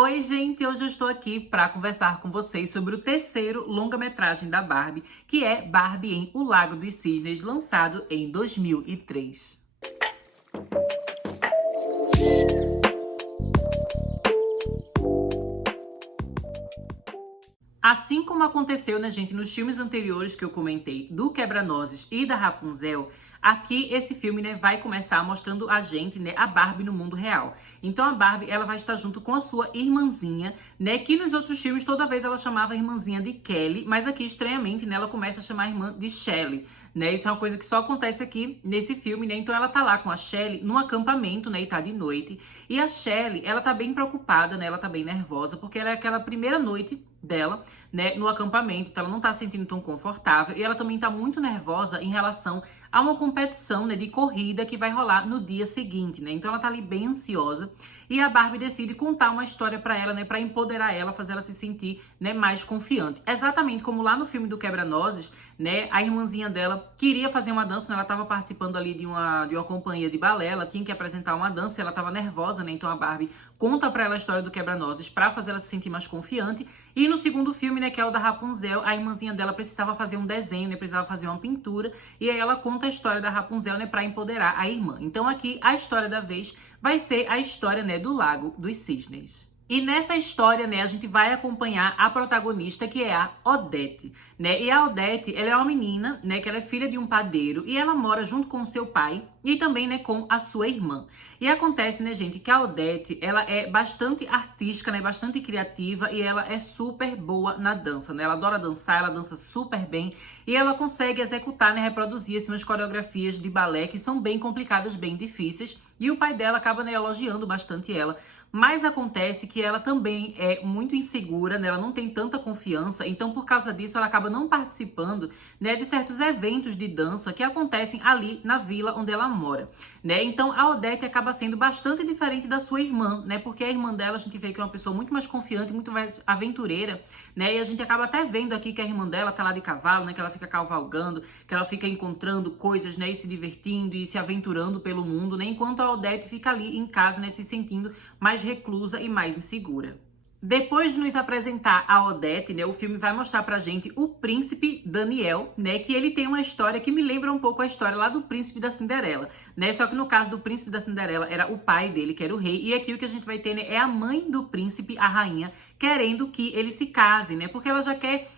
Oi, gente! Hoje eu estou aqui para conversar com vocês sobre o terceiro longa-metragem da Barbie, que é Barbie em O Lago dos Cisnes, lançado em 2003. Assim como aconteceu, né, gente, nos filmes anteriores que eu comentei, do Quebra-Nozes e da Rapunzel, aqui esse filme, né, vai começar mostrando a gente, né, a Barbie no mundo real. Então a Barbie, ela vai estar junto com a sua irmãzinha, né, que nos outros filmes toda vez ela chamava a irmãzinha de Kelly, mas aqui estranhamente, né, ela começa a chamar a irmã de Shelley, né? Isso é uma coisa que só acontece aqui nesse filme, né? Então ela tá lá com a Shelley num acampamento, né, e tá de noite, e a Shelley, ela tá bem preocupada, né? Ela tá bem nervosa, porque ela é aquela primeira noite dela, né, no acampamento, então ela não tá se sentindo tão confortável e ela também tá muito nervosa em relação a uma competição, né, de corrida que vai rolar no dia seguinte, né? Então ela tá ali bem ansiosa e a Barbie decide contar uma história pra ela, né, para empoderar ela, fazer ela se sentir, né, mais confiante. Exatamente como lá no filme do Quebra-Nozes, né, a irmãzinha dela queria fazer uma dança, né, ela tava participando ali de uma companhia de balé, ela tinha que apresentar uma dança, ela tava nervosa, né? Então a Barbie conta pra ela a história do Quebra-Nozes pra fazer ela se sentir mais confiante. E no segundo filme, né, que é o da Rapunzel, a irmãzinha dela precisava fazer um desenho, né, precisava fazer uma pintura, e aí ela conta a história da Rapunzel, né, para empoderar a irmã. Então aqui a história da vez vai ser a história, né, do Lago dos Cisnes. E nessa história, né, a gente vai acompanhar a protagonista, que é a Odete, né? E a Odete, ela é uma menina, né, que ela é filha de um padeiro e ela mora junto com o seu pai e também, né, com a sua irmã. E acontece, né, gente, que a Odete, ela é bastante artística, né, bastante criativa e ela é super boa na dança, né? Ela adora dançar, ela dança super bem e ela consegue executar, né, reproduzir assim, umas coreografias de balé que são bem complicadas, bem difíceis. E o pai dela acaba, né, elogiando bastante ela. Mas acontece que ela também é muito insegura, né? Ela não tem tanta confiança, então por causa disso ela acaba não participando, né, de certos eventos de dança que acontecem ali na vila onde ela mora, né? Então a Odete acaba sendo bastante diferente da sua irmã, né? Porque a irmã dela a gente vê que é uma pessoa muito mais confiante, muito mais aventureira, né? E a gente acaba até vendo aqui que a irmã dela tá lá de cavalo, né? Que ela fica cavalgando, que ela fica encontrando coisas, né? E se divertindo e se aventurando pelo mundo, né? Enquanto a Odete fica ali em casa, né? Se sentindo mais reclusa e mais insegura. Depois de nos apresentar a Odete, né, o filme vai mostrar pra gente o príncipe Daniel, né, que ele tem uma história que me lembra um pouco a história lá do príncipe da Cinderela, né, só que no caso do príncipe da Cinderela era o pai dele, que era o rei, e aqui o que a gente vai ter, né, é a mãe do príncipe, a rainha, querendo que ele se case, né, porque ela já quer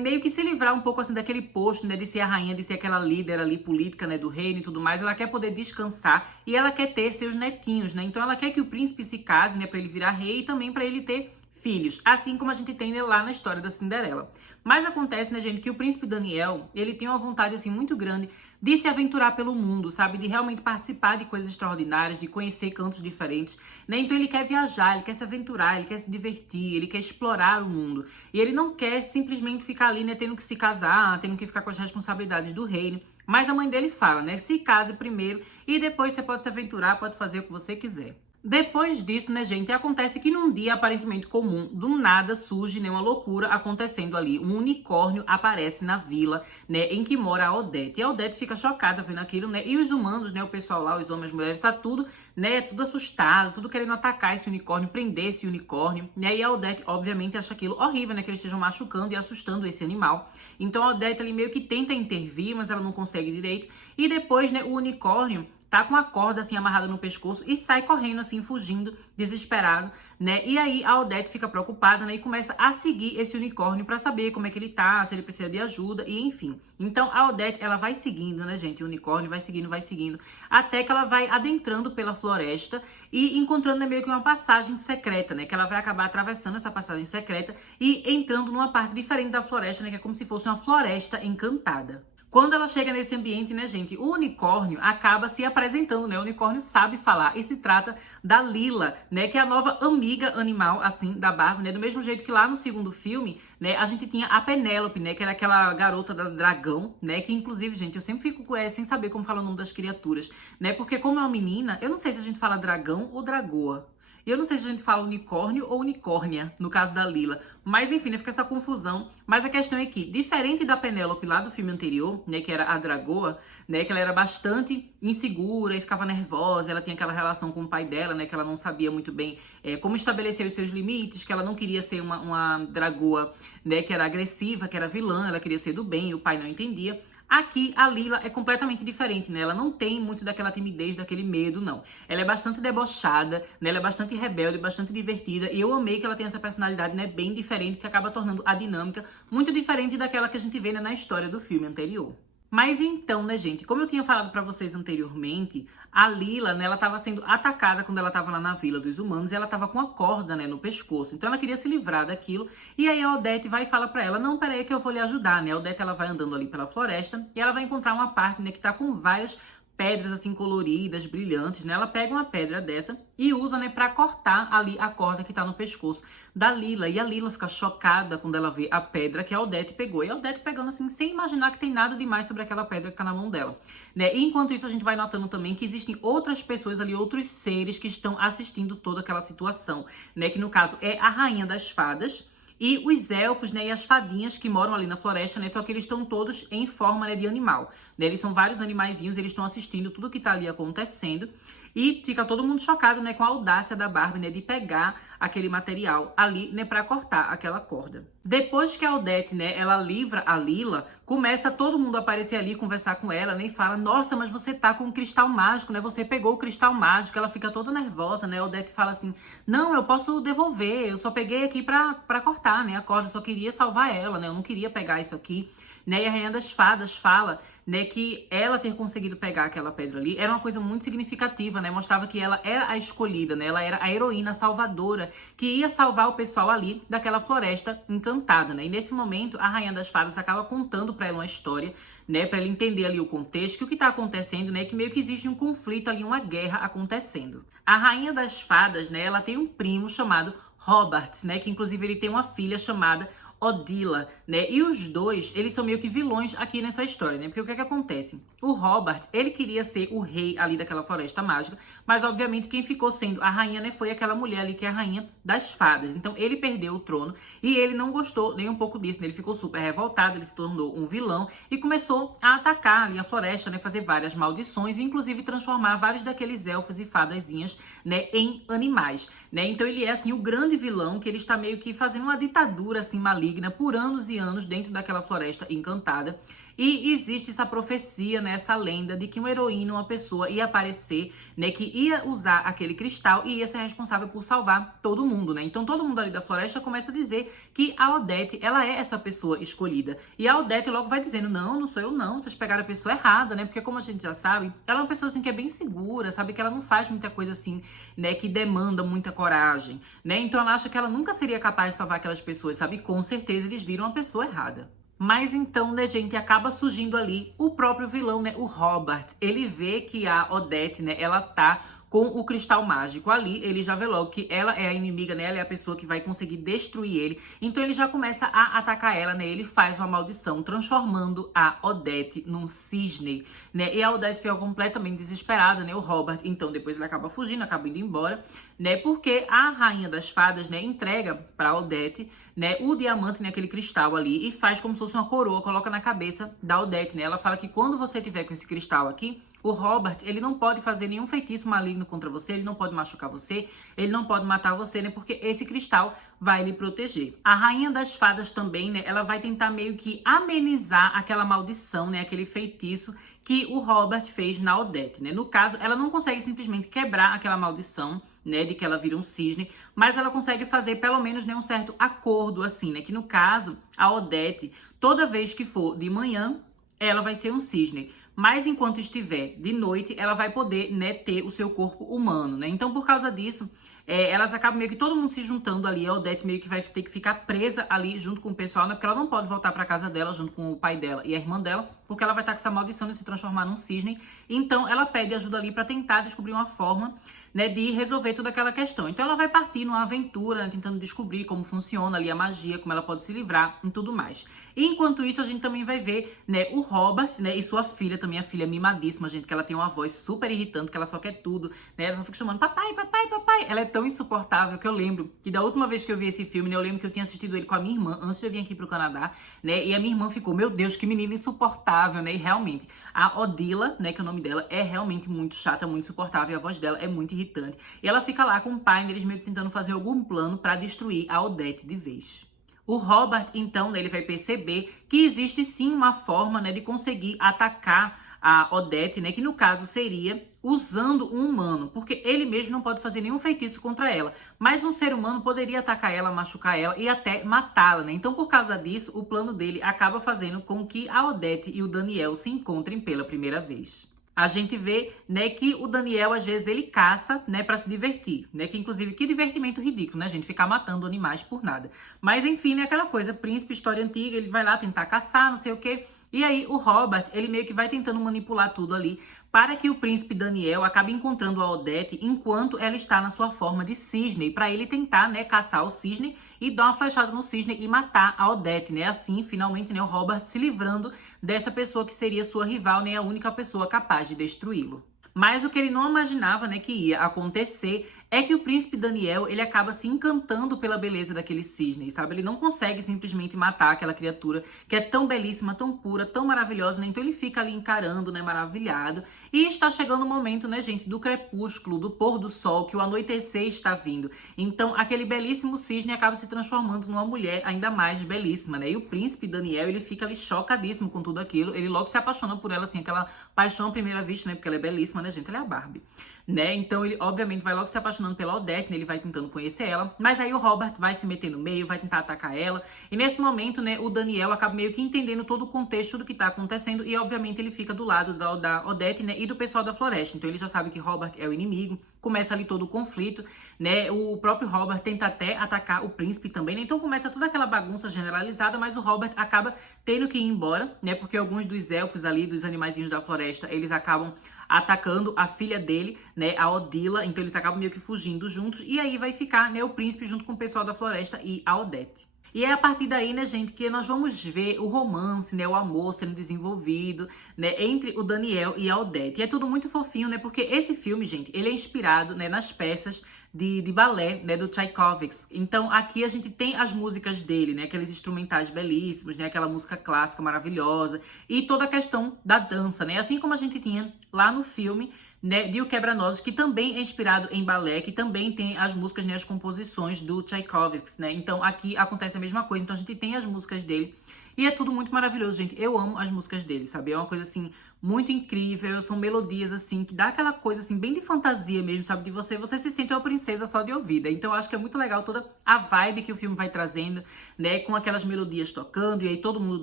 meio que se livrar um pouco assim daquele posto, né, de ser a rainha, de ser aquela líder ali política, né, do reino e tudo mais. Ela quer poder descansar e ela quer ter seus netinhos, né? Então ela quer que o príncipe se case, né, para ele virar rei e também para ele ter filhos, assim como a gente tem, né, lá na história da Cinderela. Mas acontece, né, gente, que o príncipe Daniel, ele tem uma vontade, assim, muito grande de se aventurar pelo mundo, sabe? De realmente participar de coisas extraordinárias, de conhecer cantos diferentes, né? Então ele quer viajar, ele quer se aventurar, ele quer se divertir, ele quer explorar o mundo. E ele não quer simplesmente ficar ali, né, tendo que se casar, tendo que ficar com as responsabilidades do reino. Mas a mãe dele fala, né, se case primeiro e depois você pode se aventurar, pode fazer o que você quiser. Depois disso, né, gente, acontece que num dia aparentemente comum, do nada surge, né, uma loucura acontecendo ali. Um unicórnio aparece na vila, né, em que mora a Odete. E a Odete fica chocada vendo aquilo, né, e os humanos, né, o pessoal lá, os homens, as mulheres, tá tudo, né, tudo assustado, tudo querendo atacar esse unicórnio, prender esse unicórnio, né, e a Odete, obviamente, acha aquilo horrível, né, que eles estejam machucando e assustando esse animal. Então a Odete ali meio que tenta intervir, mas ela não consegue direito. E depois, né, o unicórnio tá com a corda assim amarrada no pescoço e sai correndo assim, fugindo, desesperado, né? E aí a Odete fica preocupada, né? E começa a seguir esse unicórnio pra saber como é que ele tá, se ele precisa de ajuda e enfim. Então a Odete, ela vai seguindo, né, gente? O unicórnio vai seguindo, até que ela vai adentrando pela floresta e encontrando, né, meio que uma passagem secreta, né? Que ela vai acabar atravessando essa passagem secreta e entrando numa parte diferente da floresta, né? Que é como se fosse uma floresta encantada. Quando ela chega nesse ambiente, né, gente, o unicórnio acaba se apresentando, né? O unicórnio sabe falar e se trata da Lila, né? Que é a nova amiga animal, assim, da Barbie, né? Do mesmo jeito que lá no segundo filme, né, a gente tinha a Penélope, né? Que era aquela garota da dragão, né? Que inclusive, gente, eu sempre fico sem saber como fala o nome das criaturas, né? Porque como é uma menina, eu não sei se a gente fala dragão ou dragoa. E eu não sei se a gente fala unicórnio ou unicórnia, no caso da Lila. Mas enfim, né, fica essa confusão. Mas a questão é que, diferente da Penélope lá do filme anterior, né, que era a Dragoa, né, que ela era bastante insegura e ficava nervosa, ela tinha aquela relação com o pai dela, né, que ela não sabia muito bem como estabelecer os seus limites, que ela não queria ser uma Dragoa, né, que era agressiva, que era vilã, ela queria ser do bem e o pai não entendia. Aqui, a Lila é completamente diferente, né? Ela não tem muito daquela timidez, daquele medo, não. Ela é bastante debochada, né? Ela é bastante rebelde, bastante divertida. E eu amei que ela tenha essa personalidade, né? Bem diferente, que acaba tornando a dinâmica muito diferente daquela que a gente vê, né, na história do filme anterior. Mas então, né, gente, como eu tinha falado pra vocês anteriormente, a Lila, né, ela tava sendo atacada quando ela tava lá na Vila dos Humanos e ela tava com a corda, né, no pescoço. Então ela queria se livrar daquilo. E aí a Odete vai e fala pra ela, não, peraí que eu vou lhe ajudar, né? A Odete, ela vai andando ali pela floresta e ela vai encontrar uma parte, né, que tá com várias pedras assim coloridas, brilhantes, né? Ela pega uma pedra dessa e usa, né, para cortar ali a corda que tá no pescoço da Lila. E a Lila fica chocada quando ela vê a pedra que a Odete pegou. E a Odete pegando assim, sem imaginar que tem nada demais sobre aquela pedra que tá na mão dela, né? E enquanto isso, a gente vai notando também que existem outras pessoas ali, outros seres que estão assistindo toda aquela situação, né? Que no caso é a Rainha das Fadas e os elfos, né, e as fadinhas que moram ali na floresta, né, só que eles estão todos em forma, né, de animal, né, eles são vários animaizinhos, eles estão assistindo tudo que tá ali acontecendo, e fica todo mundo chocado, né, com a audácia da Barbie, né, de pegar aquele material ali, né, para cortar aquela corda. Depois que a Odete, né, ela livra a Lila, começa todo mundo a aparecer ali, conversar com ela, né, e fala, nossa, mas você tá com um cristal mágico, né, você pegou o cristal mágico. Ela fica toda nervosa, né, a Odete fala assim, não, eu posso devolver, eu só peguei aqui pra cortar, né, a corda, eu só queria salvar ela, né, eu não queria pegar isso aqui. Né, e a Rainha das Fadas fala, né, que ela ter conseguido pegar aquela pedra ali era uma coisa muito significativa, né? Mostrava que ela era a escolhida, né? Ela era a heroína salvadora que ia salvar o pessoal ali daquela floresta encantada, né? E nesse momento a Rainha das Fadas acaba contando para ela uma história, né, para ela entender ali o contexto, que o que tá acontecendo, né, que meio que existe um conflito ali, uma guerra acontecendo. A Rainha das Fadas, né, ela tem um primo chamado Robert, né, que inclusive ele tem uma filha chamada Odila, né? E os dois, eles são meio que vilões aqui nessa história, né? Porque o que é que acontece? O Robert, ele queria ser o rei ali daquela floresta mágica, mas obviamente quem ficou sendo a rainha, né, foi aquela mulher ali que é a rainha das fadas. Então ele perdeu o trono e ele não gostou nem um pouco disso, né? Ele ficou super revoltado, ele se tornou um vilão e começou a atacar ali a floresta, né? Fazer várias maldições e inclusive transformar vários daqueles elfos e fadazinhas, né, em animais, né? Então ele é assim o grande vilão, que ele está meio que fazendo uma ditadura assim maligna por anos e anos dentro daquela floresta encantada. E existe essa profecia, né, essa lenda de que um heroína, uma pessoa ia aparecer, né, que ia usar aquele cristal e ia ser responsável por salvar todo mundo, né? Então todo mundo ali da floresta começa a dizer que a Odete, ela é essa pessoa escolhida. E a Odete logo vai dizendo, não, não sou eu não, vocês pegaram a pessoa errada, né? Porque como a gente já sabe, ela é uma pessoa assim que é bem segura, sabe que ela não faz muita coisa assim, né, que demanda muita coragem, né? Então ela acha que ela nunca seria capaz de salvar aquelas pessoas, sabe? Com certeza eles viram a pessoa errada. Mas então, né, gente, acaba surgindo ali o próprio vilão, né, o Robert. Ele vê que a Odete, né, ela tá com o cristal mágico ali, ele já vê logo que ela é a inimiga, né, ela é a pessoa que vai conseguir destruir ele. Então ele já começa a atacar ela, né, ele faz uma maldição, transformando a Odete num cisne, né, e a Odete fica completamente desesperada, né, o Robert, então depois ele acaba fugindo, acaba indo embora, né, porque a Rainha das Fadas, né, entrega pra Odete, né, o diamante, né, aquele cristal ali, e faz como se fosse uma coroa, coloca na cabeça da Odete, né, ela fala que quando você tiver com esse cristal aqui, o Robert, ele não pode fazer nenhum feitiço maligno contra você, ele não pode machucar você, ele não pode matar você, né, porque esse cristal vai lhe proteger. A Rainha das Fadas também, né, ela vai tentar meio que amenizar aquela maldição, né, aquele feitiço que o Robert fez na Odete, né. No caso, ela não consegue simplesmente quebrar aquela maldição, né, de que ela vira um cisne, mas ela consegue fazer pelo menos, né, um certo acordo assim, né, que no caso, a Odete, toda vez que for de manhã, ela vai ser um cisne. Mas enquanto estiver de noite, ela vai poder, né, ter o seu corpo humano, né? Então, por causa disso, elas acabam meio que todo mundo se juntando ali. A Odete meio que vai ter que ficar presa ali junto com o pessoal, né? Porque ela não pode voltar para casa dela junto com o pai dela e a irmã dela. porque ela vai estar com essa maldição de se transformar num cisne. Então ela pede ajuda ali para tentar descobrir uma forma, né, de resolver toda aquela questão. Então ela vai partir numa aventura, né, tentando descobrir como funciona ali a magia, como ela pode se livrar e tudo mais. E enquanto isso, a gente também vai ver, né, o Robert, né, e sua filha também, a filha mimadíssima, gente, que ela tem uma voz super irritante, que ela só quer tudo, né, ela só fica chamando papai, papai, papai. Ela é tão insuportável que eu lembro que da última vez que eu vi esse filme, né, eu lembro que eu tinha assistido ele com a minha irmã, antes de eu vir aqui pro Canadá, né, e a minha irmã ficou, meu Deus, que menina insuportável, né, e realmente, a Odila, né, que é o nome dela, é realmente muito chata, muito insuportável, e a voz dela é muito irritante. E ela fica lá com o pai, né, eles meio que tentando fazer algum plano pra destruir a Odette de vez. O Robert, então, né, ele vai perceber que existe sim uma forma, né, de conseguir atacar a Odette, né, que no caso seria usando um humano, porque ele mesmo não pode fazer nenhum feitiço contra ela, mas um ser humano poderia atacar ela, machucar ela e até matá-la, né? Então, por causa disso, o plano dele acaba fazendo com que a Odette e o Daniel se encontrem pela primeira vez. A gente vê, né, que o Daniel, às vezes, ele caça, né, pra se divertir, né, que inclusive, que divertimento ridículo, né, gente, ficar matando animais por nada. Mas, enfim, né, aquela coisa, príncipe, história antiga, ele vai lá tentar caçar, não sei o quê. E aí, o Robert, ele meio que vai tentando manipular tudo ali para que o príncipe Daniel acabe encontrando a Odette enquanto ela está na sua forma de cisne, para ele tentar, né, caçar o cisne e dar uma flechada no cisne e matar a Odette, né? Assim, finalmente, né, o Robert se livrando dessa pessoa que seria sua rival, né, a única pessoa capaz de destruí-lo. Mas o que ele não imaginava, né, que ia acontecer é que o príncipe Daniel, ele acaba se encantando pela beleza daquele cisne, sabe? Ele não consegue simplesmente matar aquela criatura que é tão belíssima, tão pura, tão maravilhosa, né? Então ele fica ali encarando, né, maravilhado. E está chegando o momento, né, gente, do crepúsculo, do pôr do sol, que o anoitecer está vindo. Então aquele belíssimo cisne acaba se transformando numa mulher ainda mais belíssima, né? E o príncipe Daniel, ele fica ali chocadíssimo com tudo aquilo. Ele logo se apaixona por ela, assim, aquela paixão à primeira vista, né? Porque ela é belíssima, né, gente? Ela é a Barbie. Né? Então ele obviamente vai logo se apaixonando pela Odette, né? Ele vai tentando conhecer ela, mas aí o Robert vai se meter no meio, vai tentar atacar ela, e nesse momento, né, o Daniel acaba meio que entendendo todo o contexto do que tá acontecendo, e obviamente ele fica do lado da Odette, né, e do pessoal da floresta. Então ele já sabe que Robert é o inimigo, começa ali todo o conflito, né? O próprio Robert tenta até atacar o príncipe também, né? Então começa toda aquela bagunça generalizada, mas o Robert acaba tendo que ir embora, né? Porque alguns dos elfos ali, dos animaizinhos da floresta, eles acabam atacando a filha dele, né, a Odila, então eles acabam meio que fugindo juntos, e aí vai ficar, né, o príncipe junto com o pessoal da floresta e a Odette. E é a partir daí, né, gente, que nós vamos ver o romance, né, o amor sendo desenvolvido, né, entre o Daniel e a Odette. E é tudo muito fofinho, né, porque esse filme, gente, ele é inspirado, né, nas peças de balé, né, do Tchaikovsky. Então, aqui a gente tem as músicas dele, né, aqueles instrumentais belíssimos, né, aquela música clássica maravilhosa, e toda a questão da dança, né, assim como a gente tinha lá no filme, né, de O Quebra-Nozes, que também é inspirado em balé, que também tem as músicas, né, as composições do Tchaikovsky, né, então aqui acontece a mesma coisa, então a gente tem as músicas dele, e é tudo muito maravilhoso, gente, eu amo as músicas dele, sabe, é uma coisa assim, muito incrível, são melodias assim, que dá aquela coisa assim, bem de fantasia mesmo, sabe, de você se sente uma princesa só de ouvida, então eu acho que é muito legal toda a vibe que o filme vai trazendo, né, com aquelas melodias tocando, e aí todo mundo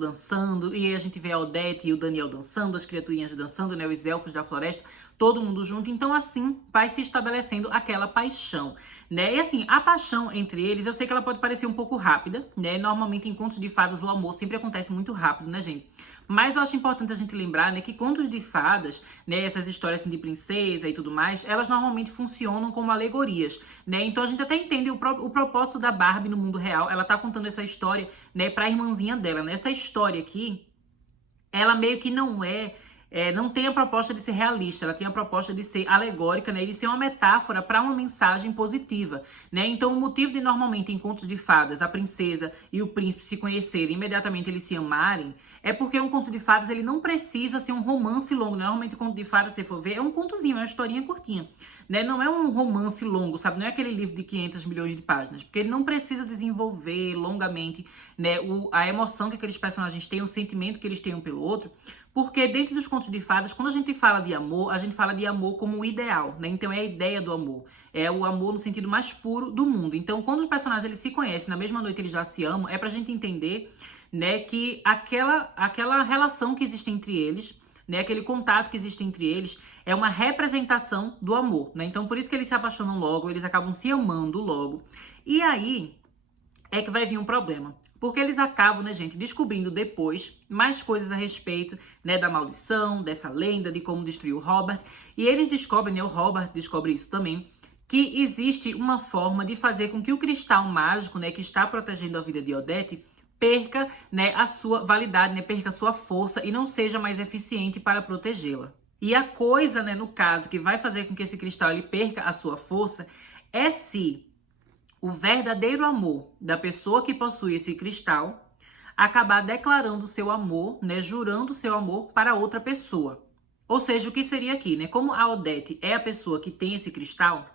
dançando, e aí a gente vê a Odette e o Daniel dançando, as criaturinhas dançando, né, os elfos da floresta, todo mundo junto, então assim vai se estabelecendo aquela paixão, né? E assim, a paixão entre eles, eu sei que ela pode parecer um pouco rápida, né? Normalmente em contos de fadas o amor sempre acontece muito rápido, né, gente? Mas eu acho importante a gente lembrar, né, que contos de fadas, né, essas histórias assim, de princesa e tudo mais, elas normalmente funcionam como alegorias, né? Então a gente até entende o propósito da Barbie no mundo real, ela tá contando essa história, né, pra irmãzinha dela, né? Essa história aqui, ela meio que não tem a proposta de ser realista, ela tem a proposta de ser alegórica, né, e de ser uma metáfora para uma mensagem positiva, né? Então o motivo de normalmente em contos de fadas a princesa e o príncipe se conhecerem, imediatamente eles se amarem, é porque um conto de fadas ele não precisa ser um romance longo, né? Normalmente o conto de fadas, se for ver, é um contozinho, é uma historinha curtinha, né? Não é um romance longo, sabe? Não é aquele livro de 500 milhões de páginas, porque ele não precisa desenvolver longamente, né, a emoção que aqueles personagens têm, o sentimento que eles têm um pelo outro, porque dentro dos contos de fadas, quando a gente fala de amor, a gente fala de amor como um ideal, né? Então é a ideia do amor, é o amor no sentido mais puro do mundo. Então quando os personagens eles se conhecem, na mesma noite eles já se amam, é pra gente entender, né, que aquela relação que existe entre eles, né, aquele contato que existe entre eles, é uma representação do amor, né? Então por isso que eles se apaixonam logo, eles acabam se amando logo. E aí é que vai vir um problema. Porque eles acabam, né, gente, descobrindo depois mais coisas a respeito, né, da maldição, dessa lenda, de como destruir o Robert. E eles descobrem, né, o Robert descobre isso também, que existe uma forma de fazer com que o cristal mágico, né, que está protegendo a vida de Odette, perca, né, a sua validade, né, perca a sua força e não seja mais eficiente para protegê-la. E a coisa, né, no caso, que vai fazer com que esse cristal ele perca a sua força é se o verdadeiro amor da pessoa que possui esse cristal acabar declarando seu amor, né, jurando seu amor para outra pessoa. Ou seja, o que seria aqui, né? Como a Odette é a pessoa que tem esse cristal,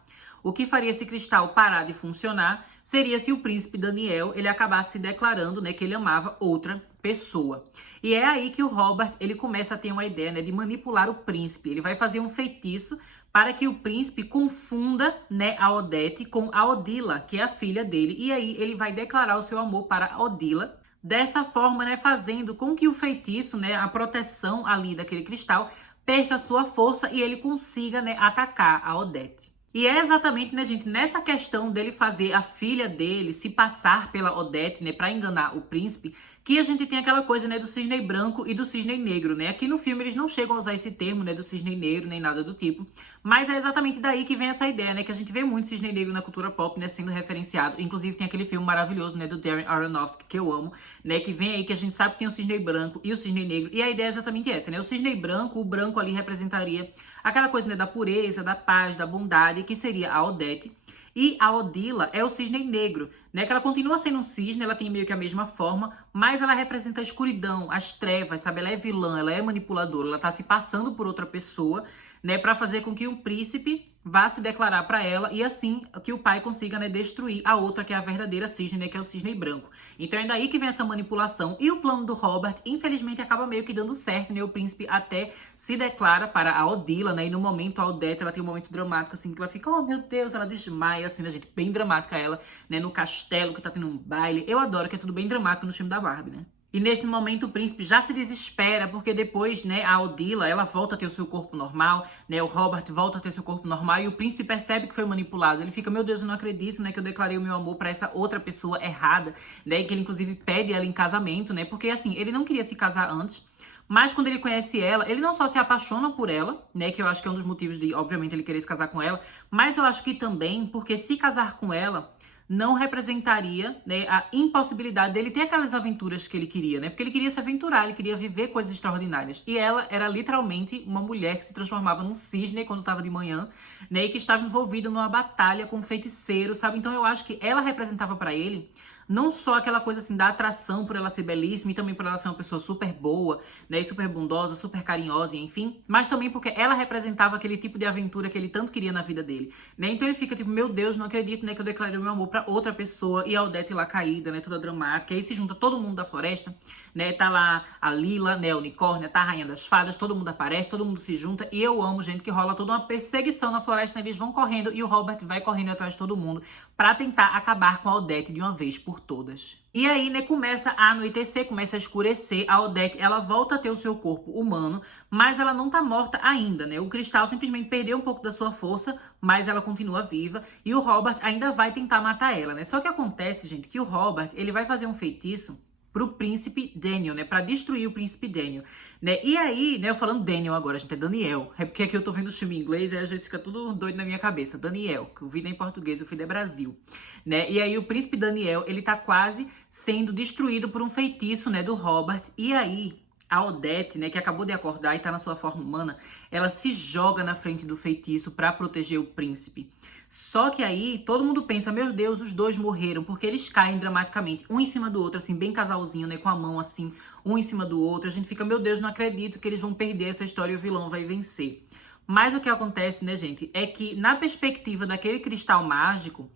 o que faria esse cristal parar de funcionar seria se o príncipe Daniel ele acabasse declarando, né, que ele amava outra pessoa. E é aí que o Robert ele começa a ter uma ideia, né, de manipular o príncipe. Ele vai fazer um feitiço para que o príncipe confunda, né, a Odette com a Odila, que é a filha dele. E aí ele vai declarar o seu amor para a Odila. Dessa forma, né, fazendo com que o feitiço, né, a proteção ali daquele cristal, perca sua força e ele consiga, né, atacar a Odette. E é exatamente, né, gente, nessa questão dele fazer a filha dele se passar pela Odette, né, para enganar o príncipe, que a gente tem aquela coisa, né, do cisne branco e do cisne negro, né? Aqui no filme eles não chegam a usar esse termo, né, do cisne negro, nem nada do tipo, mas é exatamente daí que vem essa ideia, né, que a gente vê muito cisne negro na cultura pop, né, sendo referenciado. Inclusive tem aquele filme maravilhoso, né, do Darren Aronofsky, que eu amo, né, que vem aí que a gente sabe que tem o cisne branco e o cisne negro, e a ideia é exatamente essa, né? O cisne branco, o branco ali representaria aquela coisa, né, da pureza, da paz, da bondade, que seria a Odette. E a Odila é o cisne negro, né? Que ela continua sendo um cisne, ela tem meio que a mesma forma, mas ela representa a escuridão, as trevas, sabe? Ela é vilã, ela é manipuladora, ela tá se passando por outra pessoa, né? Pra fazer com que um príncipe vá se declarar para ela e assim que o pai consiga, né, destruir a outra, que é a verdadeira cisne, né, que é o cisne branco. Então é daí que vem essa manipulação e o plano do Robert, infelizmente, acaba meio que dando certo, né? O príncipe até se declara para a Odila, né? E no momento a Odette, ela tem um momento dramático, assim, que ela fica, oh meu Deus, ela desmaia, assim, né, gente? Bem dramática ela, né? No castelo, que tá tendo um baile. Eu adoro que é tudo bem dramático no filme da Barbie, né? E nesse momento o príncipe já se desespera, porque depois, né, a Odila, ela volta a ter o seu corpo normal, né, o Robert volta a ter seu corpo normal, e o príncipe percebe que foi manipulado. Ele fica, meu Deus, eu não acredito, né, que eu declarei o meu amor pra essa outra pessoa errada, né, e que ele inclusive pede ela em casamento, né, porque assim, ele não queria se casar antes, mas quando ele conhece ela, ele não só se apaixona por ela, né, que eu acho que é um dos motivos de, obviamente, ele querer se casar com ela, mas eu acho que também porque se casar com ela não representaria, né, a impossibilidade dele ter aquelas aventuras que ele queria, né? Porque ele queria se aventurar, ele queria viver coisas extraordinárias. E ela era literalmente uma mulher que se transformava num cisne quando estava de manhã, né? E que estava envolvida numa batalha com um feiticeiro, sabe? Então eu acho que ela representava para ele não só aquela coisa assim da atração por ela ser belíssima e também por ela ser uma pessoa super boa, né, e super bondosa, super carinhosa, enfim, mas também porque ela representava aquele tipo de aventura que ele tanto queria na vida dele, né? Então ele fica tipo, meu Deus, não acredito, né, que eu declarei o meu amor pra outra pessoa, e a Odette lá caída, né, toda dramática. Aí se junta todo mundo da floresta, né, tá lá a Lila, né, a unicórnia, tá a rainha das fadas, todo mundo aparece, todo mundo se junta, e eu amo, gente, que rola toda uma perseguição na floresta, né? Eles vão correndo e o Robert vai correndo atrás de todo mundo pra tentar acabar com a Odette de uma vez por todas. E aí, né, começa a anoitecer, começa a escurecer, a Odette, ela volta a ter o seu corpo humano, mas ela não tá morta ainda, né? O cristal simplesmente perdeu um pouco da sua força, mas ela continua viva, e o Robert ainda vai tentar matar ela, né? Só que acontece, gente, que o Robert, ele vai fazer um feitiço pro príncipe Daniel, né? Pra destruir o príncipe Daniel, né? E aí, né? Eu falando Daniel agora, gente, é Daniel. É porque aqui eu tô vendo o filme em inglês e às vezes fica tudo doido na minha cabeça. Daniel, que o vídeo é em português, o filho é Brasil, né? E aí o príncipe Daniel, ele tá quase sendo destruído por um feitiço, né? Do Robert. E aí a Odette, né? Que acabou de acordar e tá na sua forma humana, ela se joga na frente do feitiço pra proteger o príncipe. Só que aí todo mundo pensa, meu Deus, os dois morreram, porque eles caem dramaticamente, um em cima do outro, assim, bem casalzinho, né, com a mão assim, um em cima do outro. A gente fica, meu Deus, não acredito que eles vão perder essa história e o vilão vai vencer. Mas o que acontece, né, gente, é que na perspectiva daquele cristal mágico,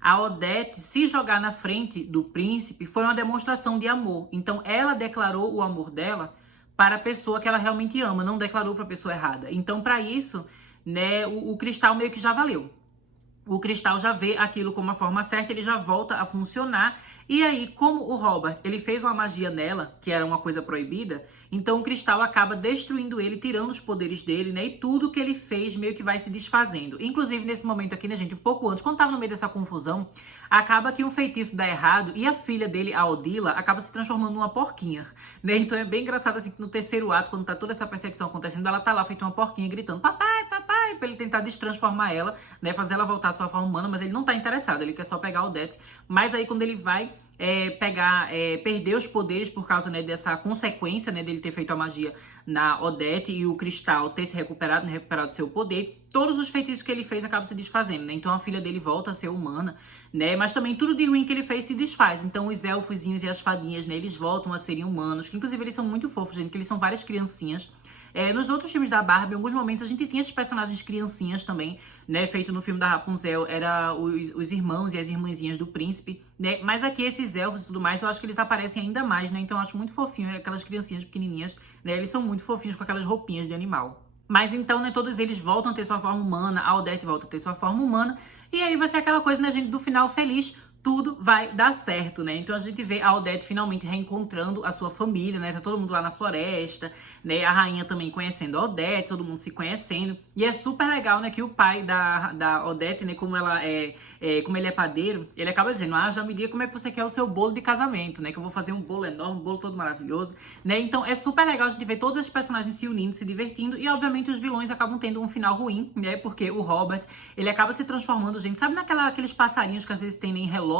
a Odette se jogar na frente do príncipe foi uma demonstração de amor. Então ela declarou o amor dela para a pessoa que ela realmente ama, não declarou para a pessoa errada. Então, para isso, né, o cristal meio que já valeu. o Cristal já vê aquilo como a forma certa, ele já volta a funcionar. E aí, como o Robert, ele fez uma magia nela, que era uma coisa proibida, então o Cristal acaba destruindo ele, tirando os poderes dele, né? E tudo que ele fez meio que vai se desfazendo. Inclusive, nesse momento aqui, né, gente, um pouco antes, quando tava no meio dessa confusão, acaba que um feitiço dá errado e a filha dele, a Odila, acaba se transformando numa porquinha, né? Então é bem engraçado, assim, que no terceiro ato, quando tá toda essa perseguição acontecendo, ela tá lá feita uma porquinha, gritando, papai, papai, pra ele tentar destransformar ela, né? Fazer ela voltar à sua forma humana, mas ele não tá interessado, ele quer só pegar a Odette. Mas aí, quando ele vai perder os poderes por causa, né, dessa consequência, né, dele ter feito a magia na Odette e o Cristal ter se recuperado, né, recuperado seu poder, todos os feitiços que ele fez acabam se desfazendo, né? Então a filha dele volta a ser humana, né? Mas também tudo de ruim que ele fez se desfaz. Então os elfozinhos e as fadinhas, né, eles voltam a serem humanos, que inclusive eles são muito fofos, gente, que eles são várias criancinhas. Nos outros filmes da Barbie, em alguns momentos a gente tinha esses personagens criancinhas também, né? Feito no filme da Rapunzel, era os irmãos e as irmãzinhas do príncipe, né? Mas aqui esses elfos e tudo mais, eu acho que eles aparecem ainda mais, né? Então eu acho muito fofinho, aquelas criancinhas pequenininhas, né? Eles são muito fofinhos com aquelas roupinhas de animal. Mas então, né, todos eles voltam a ter sua forma humana, a Odette volta a ter sua forma humana, e aí vai ser aquela coisa, né, gente, do final feliz, tudo vai dar certo, né? Então a gente vê a Odette finalmente reencontrando a sua família, né? Tá todo mundo lá na floresta, né? A rainha também conhecendo a Odette, todo mundo se conhecendo. E é super legal, né, que o pai da Odette, né, como como ele é padeiro, ele acaba dizendo, já me diga como é que você quer o seu bolo de casamento, né? Que eu vou fazer um bolo enorme, um bolo todo maravilhoso, né? Então é super legal a gente ver todos os personagens se unindo, se divertindo, e obviamente os vilões acabam tendo um final ruim, né? Porque o Robert, ele acaba se transformando, gente, sabe aqueles passarinhos que às vezes tem em relógio,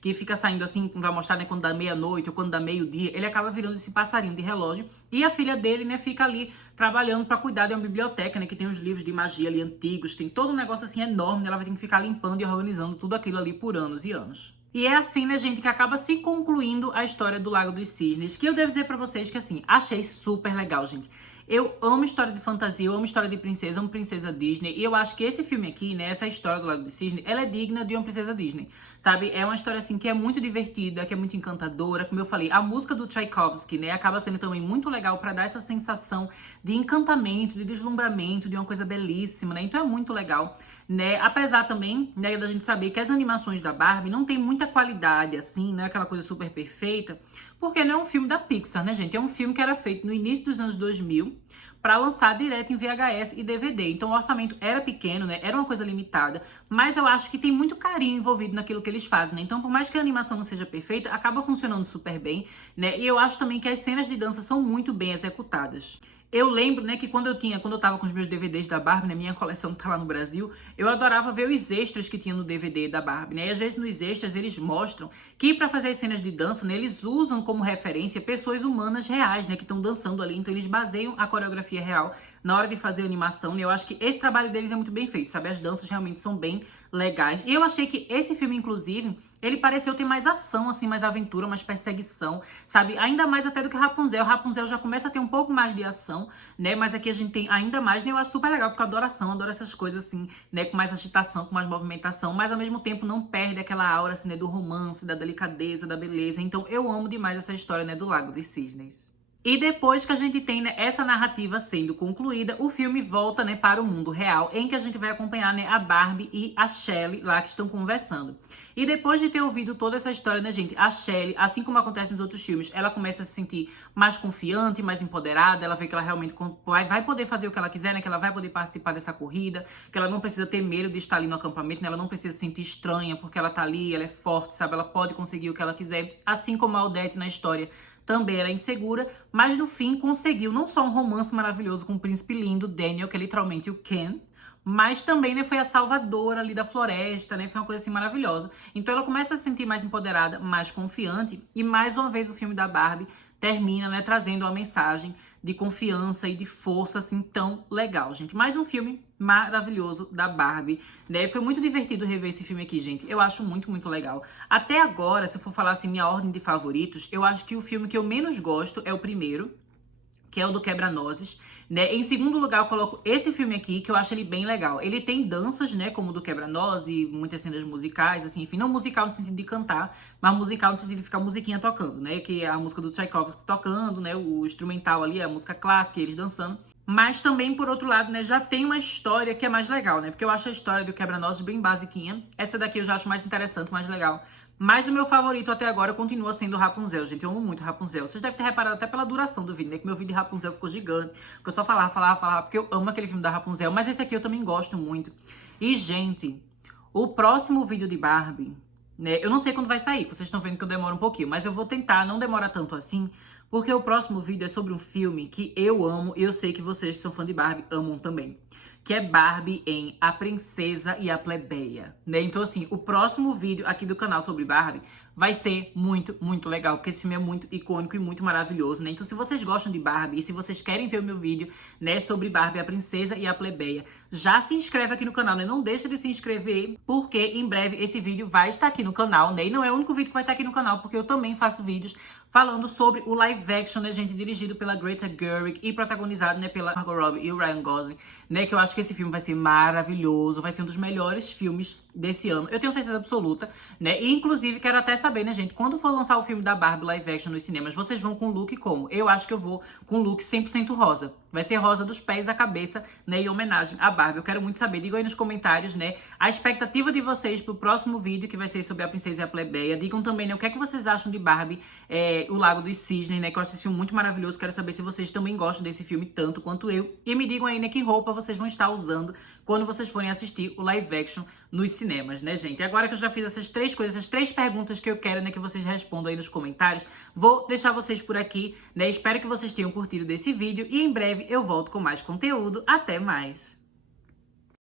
que fica saindo assim, vai mostrar, né, quando dá meia-noite ou quando dá meio-dia, ele acaba virando esse passarinho de relógio, e a filha dele, né, fica ali trabalhando para cuidar de uma biblioteca, né, que tem os livros de magia ali antigos, tem todo um negócio assim enorme, né, ela vai ter que ficar limpando e organizando tudo aquilo ali por anos e anos. E é assim, né, gente, que acaba se concluindo a história do Lago dos Cisnes, que eu devo dizer pra vocês que, assim, achei super legal, gente. Eu amo história de fantasia, eu amo história de princesa, amo princesa Disney, e eu acho que esse filme aqui, né, essa história do Lago dos Cisnes, ela é digna de uma princesa Disney, sabe? É uma história, assim, que é muito divertida, que é muito encantadora, como eu falei, a música do Tchaikovsky, né, acaba sendo também muito legal pra dar essa sensação de encantamento, de deslumbramento, de uma coisa belíssima, né, então é muito legal. Né? Apesar também, né, da gente saber que as animações da Barbie não tem muita qualidade, assim, não é aquela coisa super perfeita, porque não é um filme da Pixar, né, gente? É um filme que era feito no início dos anos 2000 para lançar direto em VHS e DVD. Então o orçamento era pequeno, né? Era uma coisa limitada, mas eu acho que tem muito carinho envolvido naquilo que eles fazem, né? Então, por mais que a animação não seja perfeita, acaba funcionando super bem, né? E eu acho também que as cenas de dança são muito bem executadas. Eu lembro, né, que quando eu tava com os meus DVDs da Barbie, né, minha coleção tá lá no Brasil, eu adorava ver os extras que tinha no DVD da Barbie, né, e às vezes nos extras eles mostram que pra fazer as cenas de dança, né, eles usam como referência pessoas humanas reais, né, que estão dançando ali, então eles baseiam a coreografia real na hora de fazer a animação, né, eu acho que esse trabalho deles é muito bem feito, sabe, as danças realmente são bem legais, e eu achei que esse filme, inclusive, ele pareceu ter mais ação, assim, mais aventura, mais perseguição, sabe? Ainda mais até do que Rapunzel. Rapunzel já começa a ter um pouco mais de ação, né? Mas aqui a gente tem ainda mais, né? Eu acho super legal, porque eu adoro ação, adoro essas coisas, assim, né? Com mais agitação, com mais movimentação, mas ao mesmo tempo não perde aquela aura, assim, né? Do romance, da delicadeza, da beleza. Então eu amo demais essa história, né? Do Lago dos Cisnes. E depois que a gente tem, né, essa narrativa sendo concluída, o filme volta, né, para o mundo real, em que a gente vai acompanhar, né, a Barbie e a Shelley lá que estão conversando. E depois de ter ouvido toda essa história, né, gente, a Shelley, assim como acontece nos outros filmes, ela começa a se sentir mais confiante, mais empoderada, ela vê que ela realmente vai poder fazer o que ela quiser, né, que ela vai poder participar dessa corrida, que ela não precisa ter medo de estar ali no acampamento, né, ela não precisa se sentir estranha porque ela tá ali, ela é forte, sabe, ela pode conseguir o que ela quiser, assim como a Odette na história também era insegura, mas no fim conseguiu não só um romance maravilhoso com o príncipe lindo, Daniel, que é literalmente o Ken, mas também, né, foi a salvadora ali da floresta, né, foi uma coisa assim maravilhosa. Então ela começa a se sentir mais empoderada, mais confiante, e mais uma vez o filme da Barbie termina, né, trazendo uma mensagem de confiança e de força, assim, tão legal, gente. Mais um filme maravilhoso da Barbie, né? Foi muito divertido rever esse filme aqui, gente. Eu acho muito, muito legal. Até agora, se eu for falar assim, minha ordem de favoritos, eu acho que o filme que eu menos gosto é o primeiro, que é o do Quebra-Nozes, né? Em segundo lugar, eu coloco esse filme aqui, que eu acho ele bem legal. Ele tem danças, né, como o do Quebra-Nozes, muitas cenas musicais, assim, enfim, não musical no sentido de cantar, mas musical no sentido de ficar musiquinha tocando, né, que é a música do Tchaikovsky tocando, né, o instrumental ali, a música clássica, eles dançando. Mas também, por outro lado, né, já tem uma história que é mais legal, né? Porque eu acho a história do Quebra-Nozes bem basiquinha. Essa daqui eu já acho mais interessante, mais legal. Mas o meu favorito até agora continua sendo Rapunzel, gente. Eu amo muito Rapunzel. Vocês devem ter reparado até pela duração do vídeo, né? Que meu vídeo de Rapunzel ficou gigante. Porque eu só falava, porque eu amo aquele filme da Rapunzel. Mas esse aqui eu também gosto muito. E, gente, o próximo vídeo de Barbie, né? Eu não sei quando vai sair, vocês estão vendo que eu demoro um pouquinho. Mas eu vou tentar não demorar tanto assim. Porque o próximo vídeo é sobre um filme que eu amo. E eu sei que vocês que são fã de Barbie amam também. Que é Barbie em A Princesa e a Plebeia, né? Então, assim, o próximo vídeo aqui do canal sobre Barbie vai ser muito, muito legal, porque esse filme é muito icônico e muito maravilhoso, né? Então, se vocês gostam de Barbie e se vocês querem ver o meu vídeo, né, sobre Barbie, a Princesa e a Plebeia, já se inscreve aqui no canal, né? Não deixa de se inscrever, porque em breve esse vídeo vai estar aqui no canal, né? E não é o único vídeo que vai estar aqui no canal, porque eu também faço vídeos falando sobre o live action, né, gente, dirigido pela Greta Gerwig e protagonizado, né, pela Margot Robbie e o Ryan Gosling, né, que eu acho que esse filme vai ser maravilhoso, vai ser um dos melhores filmes desse ano, eu tenho certeza absoluta, né, e inclusive quero até saber, né, gente, quando for lançar o filme da Barbie live action nos cinemas, vocês vão com look como? Eu acho que eu vou com look 100% rosa, vai ser rosa dos pés da cabeça, né, em homenagem à Barbie. Eu quero muito saber, digam aí nos comentários, né, a expectativa de vocês pro próximo vídeo, que vai ser sobre a Princesa e a Plebeia. Digam também, né, o que é que vocês acham de Barbie, o Lago dos Cisnes, né, que eu acho esse filme muito maravilhoso. Quero saber se vocês também gostam desse filme tanto quanto eu. E me digam aí, né, que roupa vocês vão estar usando quando vocês forem assistir o live action nos cinemas, né, gente? E agora que eu já fiz essas três coisas, essas três perguntas que eu quero, né, que vocês respondam aí nos comentários, vou deixar vocês por aqui, né? Espero que vocês tenham curtido desse vídeo e em breve eu volto com mais conteúdo. Até mais!